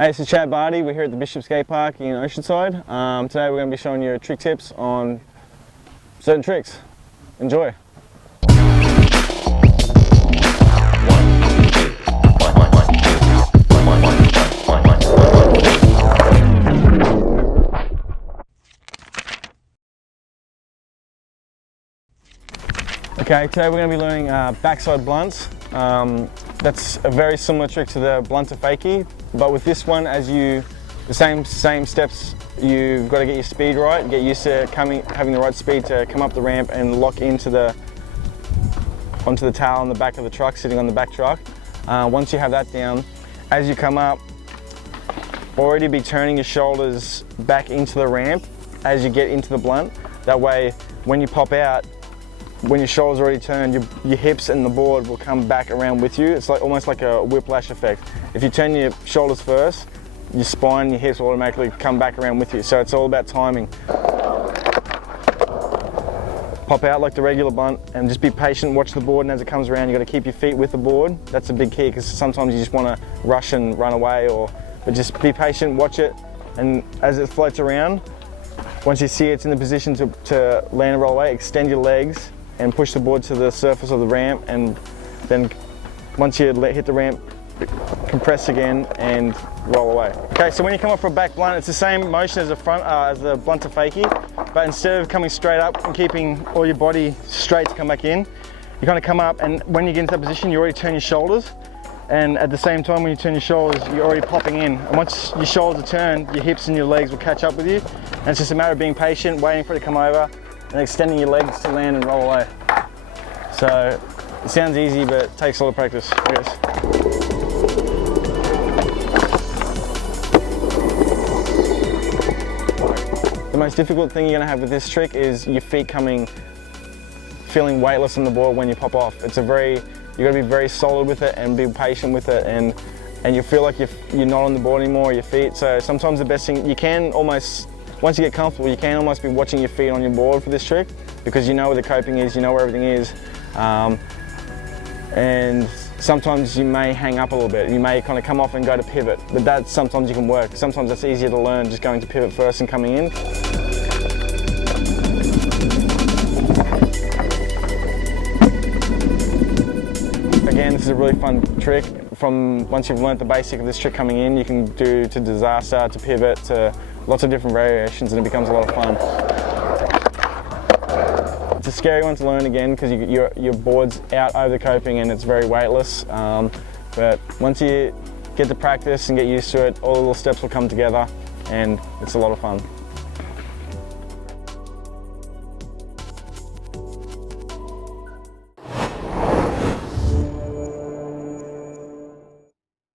Hey, this is Bartie. We're here at the Bishop Skate Park in Oceanside. Today we're going to be showing you trick tips on certain tricks. Enjoy! Okay, today we're going to be learning backside blunts. That's a very similar trick to the blunt to fakie, but with this one, the same steps, you've got to get your speed right, get used to having the right speed to come up the ramp and lock onto the towel on the back of the truck, sitting on the back truck. Once you have that down, as you come up, already be turning your shoulders back into the ramp as you get into the blunt. That way, when you pop out, when your shoulders are already turned, your hips and the board will come back around with you. It's like almost like a whiplash effect. If you turn your shoulders first, your spine and your hips will automatically come back around with you. So it's all about timing. Pop out like the regular blunt and just be patient, watch the board, and as it comes around, you've got to keep your feet with the board. That's a big key, because sometimes you just want to rush and run away, but just be patient, watch it, and as it floats around, once you see it's in the position to land and roll away, extend your legs and push the board to the surface of the ramp, and then once you hit the ramp, compress again and roll away. Okay, so when you come up for a back blunt, it's the same motion as the blunt to fakie, but instead of coming straight up and keeping all your body straight to come back in, you kind of come up, and when you get into that position, you already turn your shoulders, and at the same time when you turn your shoulders, you're already popping in. And once your shoulders are turned, your hips and your legs will catch up with you, and it's just a matter of being patient, waiting for it to come over, and extending your legs to land and roll away. So it sounds easy, but it takes a lot of practice, I guess. The most difficult thing you're going to have with this trick is your feet feeling weightless on the board when you pop off. You've got to be very solid with it and be patient with it, and you feel like you're not on the board anymore, your feet. So sometimes the best thing, once you get comfortable, you can almost be watching your feet on your board for this trick, because you know where the coping is, you know where everything is. And sometimes you may hang up a little bit. You may kind of come off and go to pivot, but that sometimes you can work. Sometimes that's easier to learn, just going to pivot first and coming in. Again, this is a really fun trick. Once you've learnt the basic of this trick coming in, you can do to disaster, to pivot, to lots of different variations, and it becomes a lot of fun. It's a scary one to learn again, because your board's out over the coping and it's very weightless. But once you get to practice and get used to it, all the little steps will come together, and it's a lot of fun.